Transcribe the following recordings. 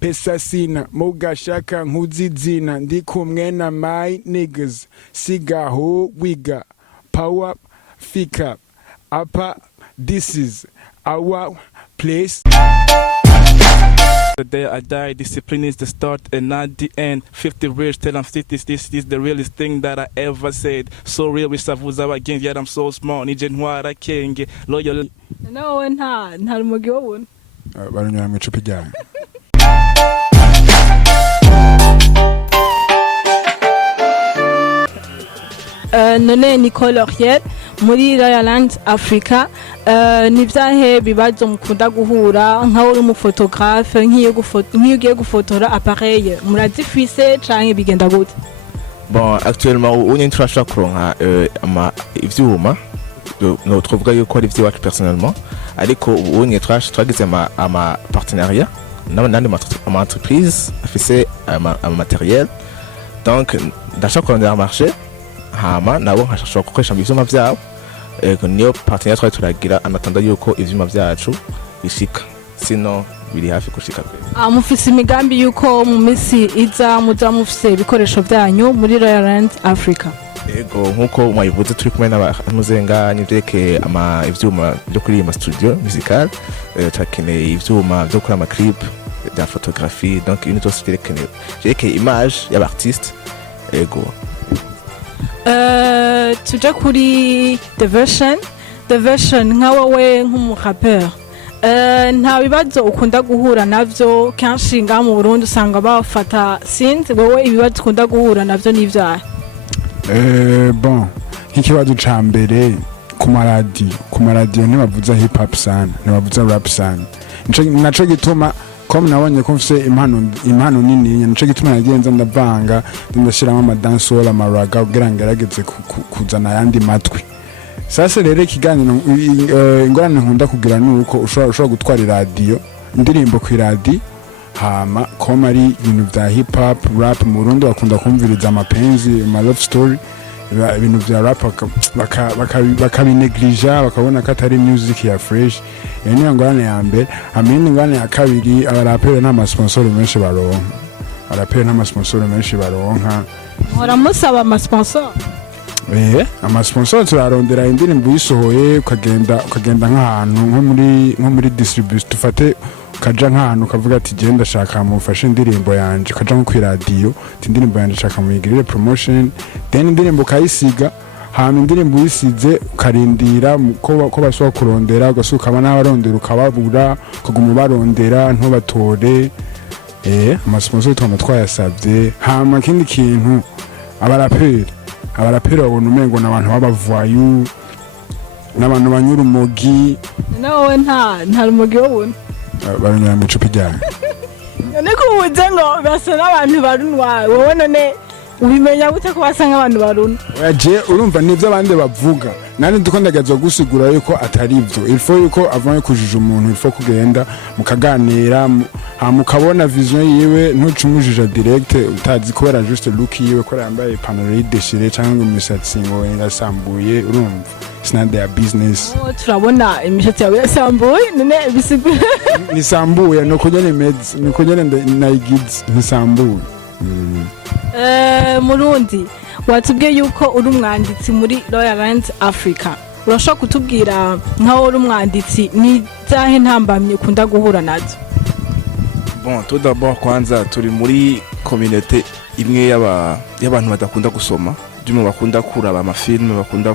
pesa sina mugashaka nkuzizina ndi kumwe na my niggas sigaho wiga power fika apa this is our place. The day I die, discipline is the start and not the end. 50 years till I'm 50, this is the realest thing that I ever said. So real, we savuza again, yet I'm so small. Nije ntwara kenge, loyal. No, nta rumogi wabona. Baranyura mu icupa ryawe. None Nicole Oriel muri Royal Africa ni vyahe bibazo mukunda guhura nkaho uri umufotographe nk'iyo ugiye gufotora appareil murazifise canke bigenda gute? Bon, actuellement on est trash kuronka ivyuma no twovuga yuko ari vyiwacu personnellement ariko ubu ni trash twagize ama partenariat n'abandi ma entreprise afise ama matériel donc d'achat kurondera marché hama nabo nkashobora gukoresha ivyuma vyabo niyo partenariat twari turagira anatanda yuko ivyuma vyacu bishika sino biri hafi gushika kwe. Mufise imigambi yuko mu misi iza muza mufise ibikoresho vyanyu muri Royal Africa? Ego nkuko mwayivuze turi kumwe n'abamuzenganye vyeke ivyuma byo kuri ama studio musical takeneye ivyuma byo kuri ama clip de photographie donc une autre vyeke image y'abartiste ego. Tuja kuri the version nka wowe nk'umurapper nta bibazo ukunda guhura navyo kenshi nga mu Burundi usanga bafata sinzi wowe ibibazo ukunda guhura navyo n'ivyaha? Bon nk'ikibazo ca mbere ku maradiyo ntibavuza hip hop sana ntibavuza rap sana naco gituma comme nabonye ko mfise impano nini nico gituma nagenza ndavanga ndashiramo ama dancehall amaraga kugira ngerageze kuzana yandi matwi. Sasa rero ikiganiro ingorane nkunda kugira nuko ushobora gutwara radio indirimbo ku radio hama koma ari ibintu vya hip hop rap mu Burundi bakunda kumviriza amapenzi ma love story ibintu vya rap bakabineglija bakabona ko atari music ya fresh. Iyo ni ngorane ya mbere. Amini ngorane ya kabiri abaraperi n'amasponsor menshi baronka Hora musaba amasponsor? Amasponsor turarondera indirimbo yisohoye ukagenda nk'ahantu nko muri distribution tufate ukaja nk'ahantu ukavuga ati genda shaka mufashe indirimbo yanje ukaja nko ku radio indirimbo yanje shaka muyigirire promotion then indirimbo kayisiga hama indirimbo yisize ukarindira ko bashoboka kurondera ugasuka abana n'abarondera ukababura ukaguma barondera ntubatore amasponsor twayasabye. Hama kindi kintu abaraperi babona umengo n'abantu babavayu n'abantu banyura umugi. Nawe nta rumogi wabona? Baranyura mu icupa ryawe. None ko ubuze ngo basa n'abantu barunwa wowe none ubimenya gute ko basa nk'abantu baruna? Waje urumva nivyo abandi bavuga nani ndikondagaza gusigura yuko atari ivyo ilfo yuko avanye kujija umuntu ilfo kugenda mukaganira mukabona vision yiwe ntucumujija direct utazi kubera just look yiwe ko yambaye pantalon déchiré cyangwa imisatsi ngo yasambuye urumva it's not their business. Turabona imishatsi yawe yasambuye none bisigura nisambuye no kujya meds no kujya nayigids nisambuye. Murundi watubwiye yuko uri umwanditsi muri Royal Africa, urashobora kutubwira nkaho uri umwanditsi ni zahe ntambamye ukunda guhura nazo? Bon, tout d'abord kwanza turi muri communauté imwe y'abantu badakunda gusoma by'umuntu bakunda kuraba amafilme bakunda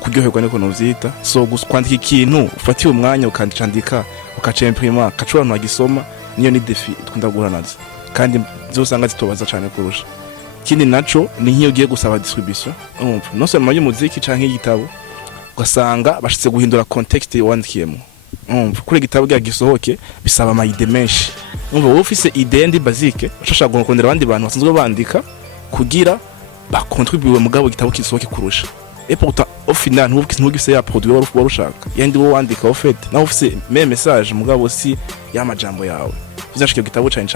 kuryoherwa niko novyita. So kwandika ikintu ufatiye umwanya ukandika ukacemprima kacurantu agisoma niyo ni defi tukunda guhura nazo kandi zosanga zitobaza cyane kurusha. Kindi naco ni nk'iyo ugiye gusaba distribution no seulement y'umuziki canke igitabo ugasanga bashitse guhindura context wandikiyemo kuri igitabo gisohoke bisaba amayide menshi. Wowe ufise idée ndi basique ushaka gukondera abandi bantu basanzwe bandika kugira bakontribuer mugabo igitabo kisohoke kurusha. Et pourtant au final ntugise ya produit wari ushaka yandi wo wandika au fait na ufise même message mugabo si ya majambo yawe bizashike igitabo cyane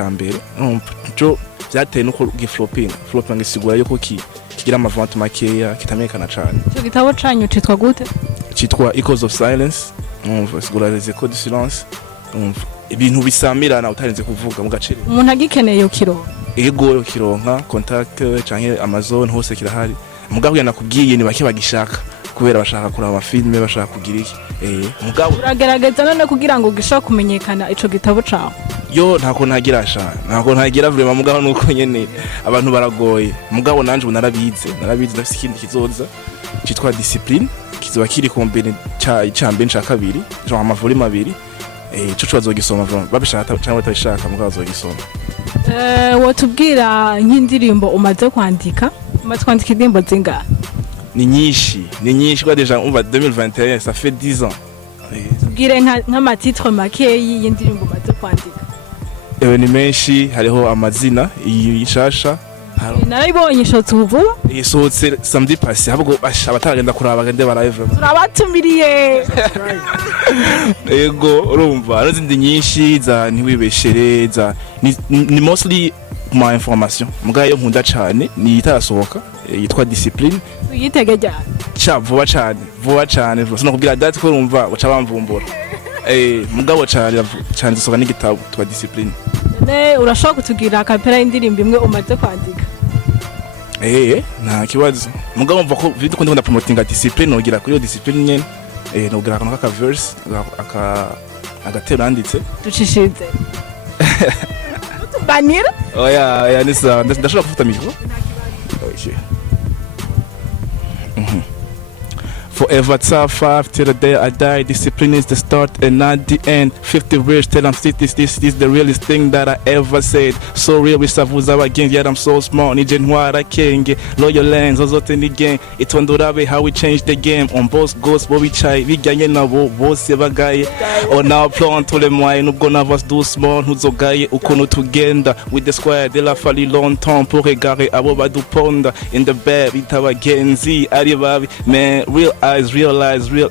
cyo byateye nuko gifloping isigura yuko kigira amavante makeya kitamenyekana cyane. Cyo gitabo canyu citwa gute? Citwa Echoes of Silence. Isigura les échos du silence. ibintu bisamirana utarenze kuvuga mu gaciro umuntu agikeneye ukironka ego kironka contact canke Amazon hose kirahari mugabo yanakubwiye ni bake bagishaka kubera bashaka kuraba filme bashaka kugira iki mugabo uragerageza none kugira ngo gishobora kumenyekana ico gitabo cawe yo ntako ntagira vraiment mugabo nuko nyene abantu baragoye mugabo nanje narabize ndafise ikindi kizoza citwa discipline kizoba kiri kombene ca mbere ca kabiri genre amavolume abiri ico cyo bazogisoma babishaka cyangwa batabishaka mugabo bazogisoma wotubwira nk'indirimbo umaze kwandika indirimbo zingahe ni nyinshi kwa deja umva 2021 ça fait 10 ans tubwire nk'amatitre makeyi y'indirimbo umaze kwandika ni menshi hariho amazina yishasha narayibonye ishotse ubu isohotse samedi passé ahubwo abatagenda kuraba bagende barayivra turabatumiriye ego urumva n'izindi nyinshi za ntiwibeshere za ni mostly ma information mugaye yo nkunda cyane ni itarasohoka yitwa discipline uyitegereje vuba cyane sinakubwira date ko urumva uca bamvumbura mugabo cyane zisohoka n'igitabo twa discipline urashobora kutubwira akapera y'indirimbo imwe umaze kwandika nta kibazo mugabo mva ko vidi ko ndikunda promotinga discipline nogira kuri yo discipline nyene nogira akantu kaka verse agatero yanditse ducishize tubanira oya ni sawa ndashobora kufuta mikro okay Forever tough till the day I die. Discipline is the start and not the end. 50 years till I'm 60. This is the realest thing that I ever said. So real with savuza again. Yet I'm so small. Nije ntwara kenge. Loyal lands ozote ni gang. Itondurabe how we change the game. On both goals bo bicaye bijyanye nabo bose bagaye. On our plan to le moyen nubwo navas do small ntuzogaye ukuntu tugenda with the squad de la fali longtemps pour regarder abo baduponda in the bed bitabagenzi ari babi man real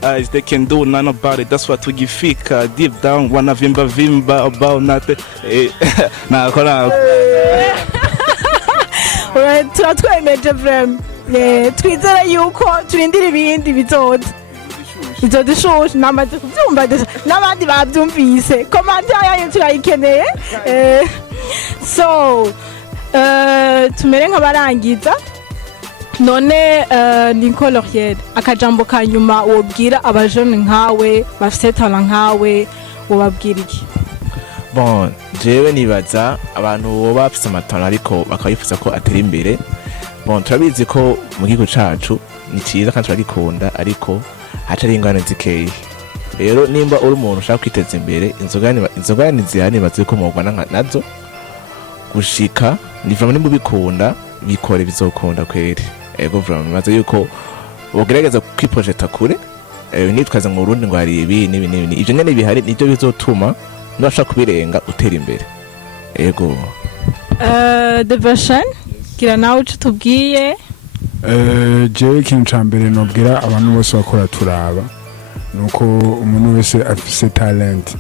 eyes they can do none about it. That's what tugifika deep down wanna vimba about nothing na kora turatwemeje vrem twizera yuko turindira ibindi bizodishusha namaze kubyumva n'abandi babyumvise komande yayo turayikeneye so tumere nk'abarangiza none ni coloriel akajambo kanyuma wobwira abajone nkawe bafite talent nkawe wobabwira iki bon jewe nibaza abantu bo bafite amatara ariko bakayifuza ko atera imbere bon turabizi ko mu gihugu cacu ni cyiza kandi turagikunda ariko hatari ingane zikeye rero nimba uri umuntu ushaka kwiteza imbere inzoga ni zihari bazi ko mugwana nazo gushika nivamo nimba bikunda bikore bizokunda kweri ego vraiment maze yuko bogerageza kwiprojecta kure nitwaza mu Burundi ngo hari ibi nibi ivyo nyene bihari nivyo bizotuma nubasha kubirenga utera imbere ego the version kira nawe tubwiye jewe ikintu ca mbere nobwira abantu bose bakora turaba nuko umuntu wese afise talent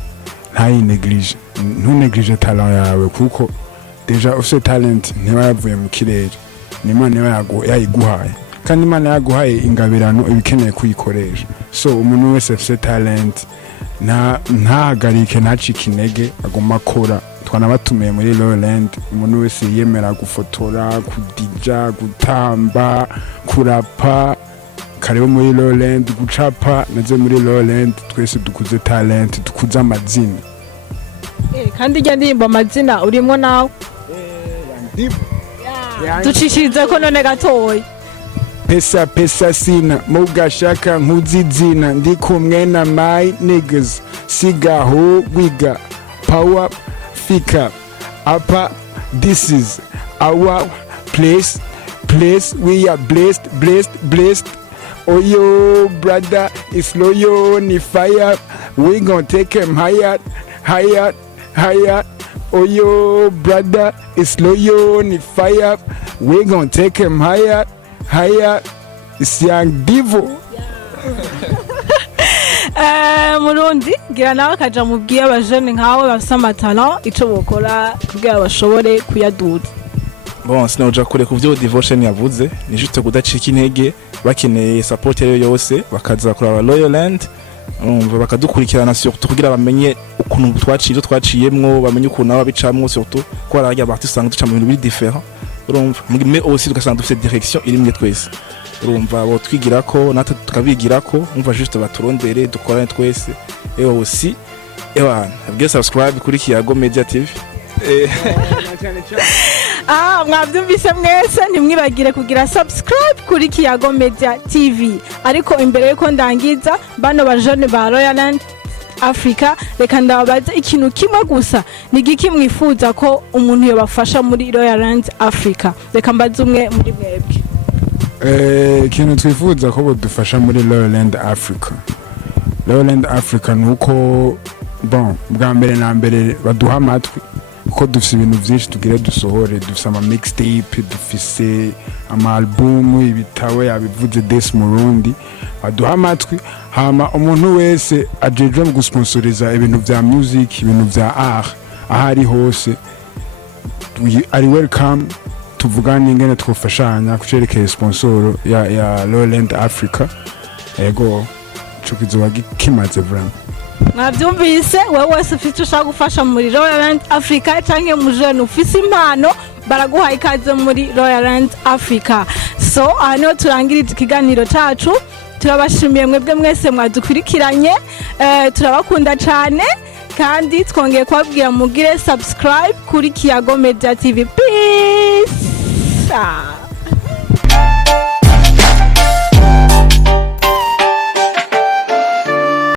ntuneglige talent yawe kuko deja ufise talent ntiba yavuye mu kirere n'Imana yayiguhaye kandi Imana yaguhaye ingabirano ibikeneye kuyikoresha so umuntu wese afise talent ntahagarike ntacike intege agomba akora twanabatumiye muri Lowland umuntu wese yemera gufotora kudija gutamba kurapa kariho muri Lowland gucapa naze muri Lowland twese dukuze talent dukuze amazina kandi ijya ndimba amazina urimo nawe ducishirize ko none gatoya pesa sina mugashaka nkuzizina ndi kumwe na my niggas sigaho wiga power fika apa this is our place we are blessed oh yo brother it's loyal ni fire we gonna take him higher oh yo brother it's loyal ni fire we gonna take him higher it's young divo Murundi gira nawe kaja mubwiye abajene nkawe bafite amatalo ico bokora kugira bashobore kuyaduza bon sinoja kure ku byo devotion yavuze ni juste kudacika intege bakeneye support yayo yose bakaza kuraba Lowland bakadukurikirana surtout kugira bamenye ukuntu twaciyemwo bamenye ukuntu aba bicamwo surtout ko arajya abantu usanga duca mu bintu biri different urumva mais aussi tugasanga dufite direction iri mwe twese urumva bo twigirako natwe tukabigirako umva juste baturondere dukorane twese aussi abwiye subscribe kuri Kiyago Media TV. Mwavyumvise mwese ntimwibagire kugira subscribe kuri Kiyago Media TV. Ariko imbere yuko ndangiza bano bajone ba Royal Africa reka ndababaza ikintu kimwe gusa, ni giki mwifuza ko umuntu yobafasha muri Royal Africa? Reka mbaze umwe muri mwebwe. Ikintu twifuza ko bodufasha muri Royal Africa. Royal Africa nuko bwa mbere na mbere baduha amatwi kuko dufise ibintu byinshi tugire dusohore, dufise ama mixtape, dufise ama album, ibitabo yabivuze des Murundi, baduha amatwi hama umuntu wese ajeje mu gusponsoriza ibintu vya music, ibintu vya art ahari hose ari welcome. Tuvugane ingene twofashanya kucerekeye sponsor ya Royal Africa. Ego chukizoba kimaze vraiment. Mwavyumvise, wewe wese ufite ushaka gufasha muri Royal Africa canke mujene ufise impano baraguha ikaze muri Royal Africa. So hano turangirije ikiganiro cacu, turabashimiye mwebwe mwese mwadukurikiranye, turabakunda cyane kandi twongeye kubabwira mugire subscribe kuri Kiyago Media TV. Peace.